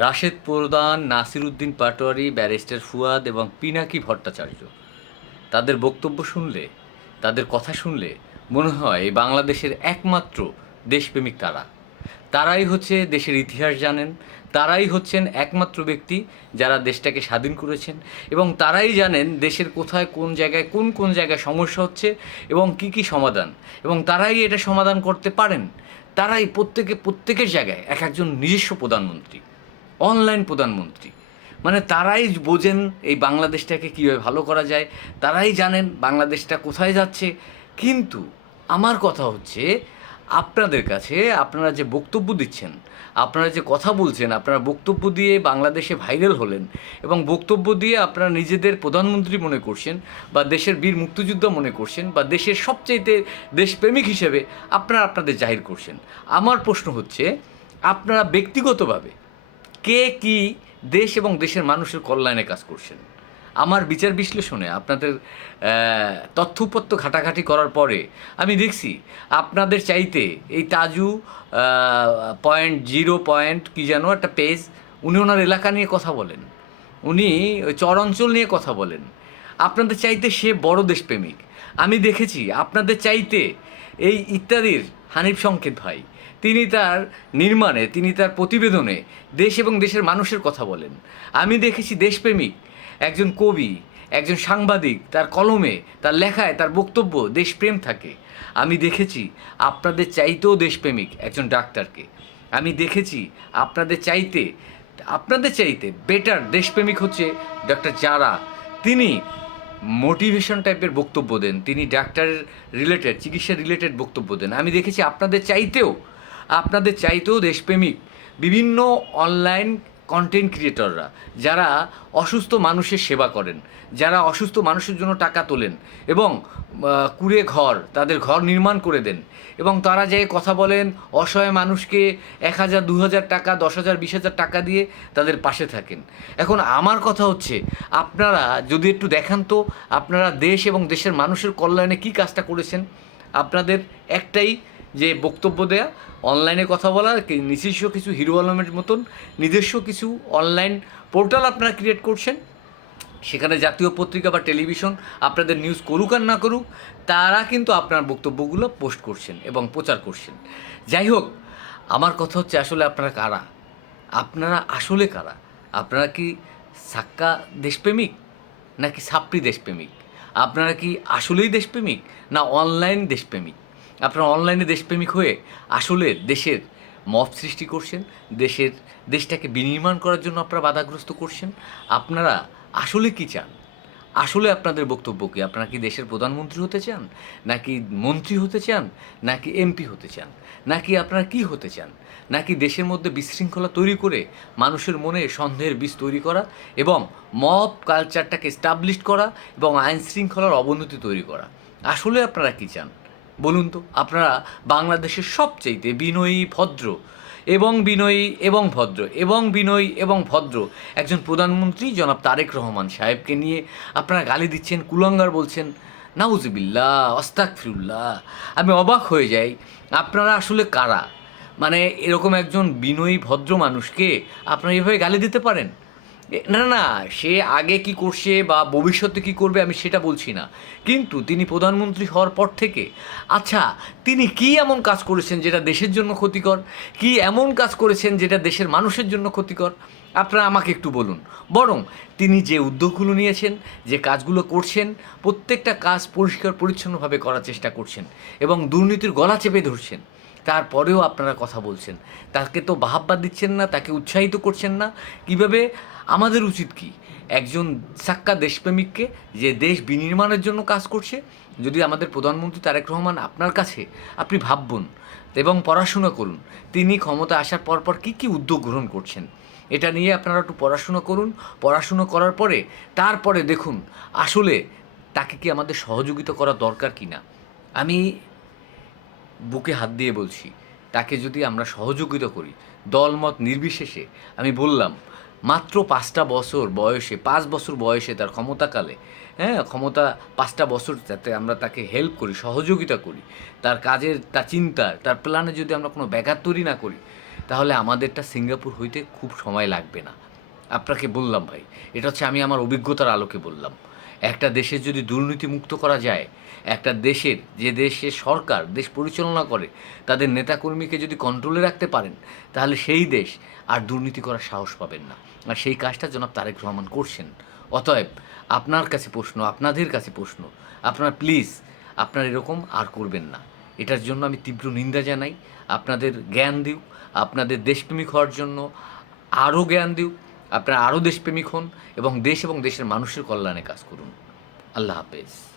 রাশেদ প্রধান, নাসিরউদ্দিন পাটোয়ারি, ব্যারিস্টার ফুয়াদ এবং পিনাকি ভট্টাচার্য, তাদের বক্তব্য শুনলে, তাদের কথা শুনলে মনে হয় এই বাংলাদেশের একমাত্র দেশপ্রেমিক তারা। তারাই হচ্ছে দেশের ইতিহাস জানেন, তারাই হচ্ছেন একমাত্র ব্যক্তি যারা দেশটাকে স্বাধীন করেছেন, এবং তারাই জানেন দেশের কোথায় কোন জায়গায় কোন জায়গায় সমস্যা হচ্ছে এবং কি সমাধান, এবং তারাই এটা সমাধান করতে পারেন। তারাই প্রত্যেকের জায়গায় এক একজন নিজস্ব প্রধানমন্ত্রী, অনলাইন প্রধানমন্ত্রী। মানে তারাই বোঝেন এই বাংলাদেশটাকে কীভাবে ভালো করা যায়, তারাই জানেন বাংলাদেশটা কোথায় যাচ্ছে। কিন্তু আমার কথা হচ্ছে, আপনাদের কাছে আপনারা যে বক্তব্য দিচ্ছেন, আপনারা যে কথা বলছেন, আপনারা বক্তব্য দিয়ে বাংলাদেশে ভাইরাল হলেন এবং বক্তব্য দিয়ে আপনারা নিজেদের প্রধানমন্ত্রী মনে করছেন, বা দেশের বীর মুক্তিযোদ্ধা মনে করছেন, বা দেশের সবচাইতে দেশপ্রেমিক হিসেবে আপনারা আপনাদের জাহির করছেন। আমার প্রশ্ন হচ্ছে, আপনারা ব্যক্তিগতভাবে কে কী দেশ এবং দেশের মানুষের কল্যাণে কাজ করছেন? আমার বিচার বিশ্লেষণে আপনাদের তথ্য ঘাটাঘাটি করার পরে আমি দেখছি আপনাদের চাইতে এই তাজু .0 কি যেন একটা পেজ, উনি ওনার এলাকা নিয়ে কথা বলেন, উনি ওই চর অঞ্চল নিয়ে কথা বলেন। আপনাদের চাইতে সে বড় দেশপ্রেমিক। আমি দেখেছি আপনাদের চাইতে এই ইত্যাদির হানিফ সংকেত ভাই, তিনি তার নির্মাণে, তিনি তার প্রতিবেদনে দেশ এবং দেশের মানুষের কথা বলেন। আমি দেখেছি দেশপ্রেমিক একজন কবি, একজন সাংবাদিক, তার কলমে, তার লেখায়, তার বক্তব্য দেশপ্রেম থাকে। আমি দেখেছি আপনাদের চাইতেও দেশপ্রেমিক একজন ডাক্তারকে। আমি দেখেছি আপনাদের চাইতে বেটার দেশপ্রেমিক হচ্ছে ডক্টর জারা। তিনি মোটিভেশন টাইপের বক্তব্য দেন, তিনি ডাক্তারের রিলেটেড, চিকিৎসা রিলেটেড বক্তব্য দেন। আমি দেখেছি আপনাদের চাইতেও দেশপ্রেমিক বিভিন্ন অনলাইন কন্টেন্ট ক্রিয়েটররা, যারা অসুস্থ মানুষের সেবা করেন, যারা অসুস্থ মানুষের জন্য টাকা তোলেন এবং কুড়ে ঘর, তাদের ঘর নির্মাণ করে দেন, এবং তারা যেয়ে কথা বলেন অসহায় মানুষকে 1,000, 2,000 টাকা, 10,000, 20,000 টাকা দিয়ে তাদের পাশে থাকেন। এখন আমার কথা হচ্ছে, আপনারা যদি একটু দেখান তো আপনারা দেশ এবং দেশের মানুষের কল্যাণে কী কাজটা করেছেন। আপনাদের একটাই যে বক্তব্য দেয়া, অনলাইনে কথা বলা, নিজস্ব কিছু হিরো আলমের মতন নিজস্ব কিছু অনলাইন পোর্টাল আপনারা ক্রিয়েট করছেন, সেখানে জাতীয় পত্রিকা বা টেলিভিশন আপনাদের নিউজ করুক আর না করুক, তারা কিন্তু আপনার বক্তব্যগুলো পোস্ট করছেন এবং প্রচার করছেন। যাই হোক, আমার কথা হচ্ছে, আসলে আপনারা কারা? আপনারা আসলে কারা? আপনারা কি সাক্কা দেশপ্রেমিক নাকি সাপ্রি দেশপ্রেমিক? আপনারা কি আসলেই দেশপ্রেমিক না অনলাইন দেশপ্রেমিক? আপনারা অনলাইনে দেশপ্রেমিক হয়ে আসলে দেশের মব সৃষ্টি করছেন, দেশটাকে বিনির্মাণ করার জন্য আপনারা বাধাগ্রস্ত করছেন। আপনারা আসলে কি চান? আসলে আপনাদের বক্তব্য কি? আপনারা কি দেশের প্রধানমন্ত্রী হতে চান, নাকি মন্ত্রী হতে চান, নাকি এমপি হতে চান, নাকি আপনারা কি হতে চান? নাকি দেশের মধ্যে বিশৃঙ্খলা তৈরি করে মানুষের মনে সন্দেহের বীজ তৈরি করা এবং মব কালচারটাকে এস্টাবলিশ করা এবং আইন শৃঙ্খলার অবনতি তৈরি করা? আসলে আপনারা কি চান বলুন তো? আপনারা বাংলাদেশের সবচাইতে বিনয়ী এবং ভদ্র একজন প্রধানমন্ত্রী জনাব তারেক রহমান সাহেবকে নিয়ে আপনারা গালি দিচ্ছেন, কুলাঙ্গার বলছেন। নাউজুবিল্লাহ, আস্তাগফিরুল্লাহ। আমি অবাক হয়ে যাই, আপনারা আসলে কারা? মানে এরকম একজন বিনয়ী ভদ্র মানুষকে আপনারা এভাবে গালি দিতে পারেন? না না, সে আগে কি করছে বা ভবিষ্যতে কি করবে আমি সেটা বলছি না, কিন্তু তিনি প্রধানমন্ত্রী হওয়ার পর থেকে, আচ্ছা, তিনি কি এমন কাজ করেছেন যেটা দেশের জন্য ক্ষতিকর? কি এমন কাজ করেছেন যেটা দেশের মানুষের জন্য ক্ষতিকর? আপনারা আমাকে একটু বলুন। বরং তিনি যে উদ্যোগগুলো নিয়েছেন, যে কাজগুলো করছেন, প্রত্যেকটা কাজ পরিষ্কার পরিচ্ছন্নভাবে করার চেষ্টা করছেন এবং দুর্নীতির গলা চেপে ধরছেন। তারপরেও আপনারা কথা বলছেন, তাকে তো বাহাব্বা দিচ্ছেন না, তাকে উৎসাহিত করছেন না। কিভাবে? আমাদের উচিত কি একজন সাক্কা দেশপ্রেমিককে, যে দেশ বিনির্মাণের জন্য কাজ করছে, যদি আমাদের প্রধানমন্ত্রী তারেক রহমান আপনার কাছে, আপনি ভাবুন এবং পড়াশোনা করুন তিনি ক্ষমতা আসার পর কী উদ্যোগ গ্রহণ করছেন, এটা নিয়ে আপনারা একটু পড়াশুনো করুন। পড়াশুনো করার পরে তারপরে দেখুন আসলে তাকে কি আমাদের সহযোগিতা করা দরকার কি না। আমি বুকে হাত দিয়ে বলছি, তাকে যদি আমরা সহযোগিতা করি দলমত নির্বিশেষে, আমি বললাম মাত্র 5 বছর বয়সে তার ক্ষমতাকালে, ক্ষমতা 5টা বছর, যাতে আমরা তাকে হেল্প করি, সহযোগিতা করি, তার কাজের, তার চিন্তার, তার প্ল্যানে যদি আমরা কোনো ব্যাঘাত তৈরি না করি, তাহলে আমাদেরটা সিঙ্গাপুর হইতে খুব সময় লাগবে না। আপনাকে বললাম ভাই, এটা হচ্ছে আমি আমার অভিজ্ঞতার আলোকে বললাম। একটা দেশের যদি দুর্নীতিমুক্ত করা যায়, একটা দেশের যে দেশের সরকার দেশ পরিচালনা করে তাদের নেতাকর্মীকে যদি কন্ট্রোলে রাখতে পারেন, তাহলে সেই দেশ আর দুর্নীতি করার সাহস পাবেন না। আর সেই কাজটা জনাব তারেক রহমান করছেন। অতএব আপনার কাছে প্রশ্ন, আপনাদের কাছে প্রশ্ন, আপনারা প্লিজ আপনারা এরকম আর করবেন না। এটার জন্য আমি তীব্র নিন্দা জানাই। আপনাদের জ্ঞান দিও, আপনাদের দেশপ্রেমিক হওয়ার জন্য আরও জ্ঞান দিও, আপনারা আরও দেশপ্রেমিক হন এবং দেশ এবং দেশের মানুষের কল্যাণে কাজ করুন। আল্লাহ হাফেজ।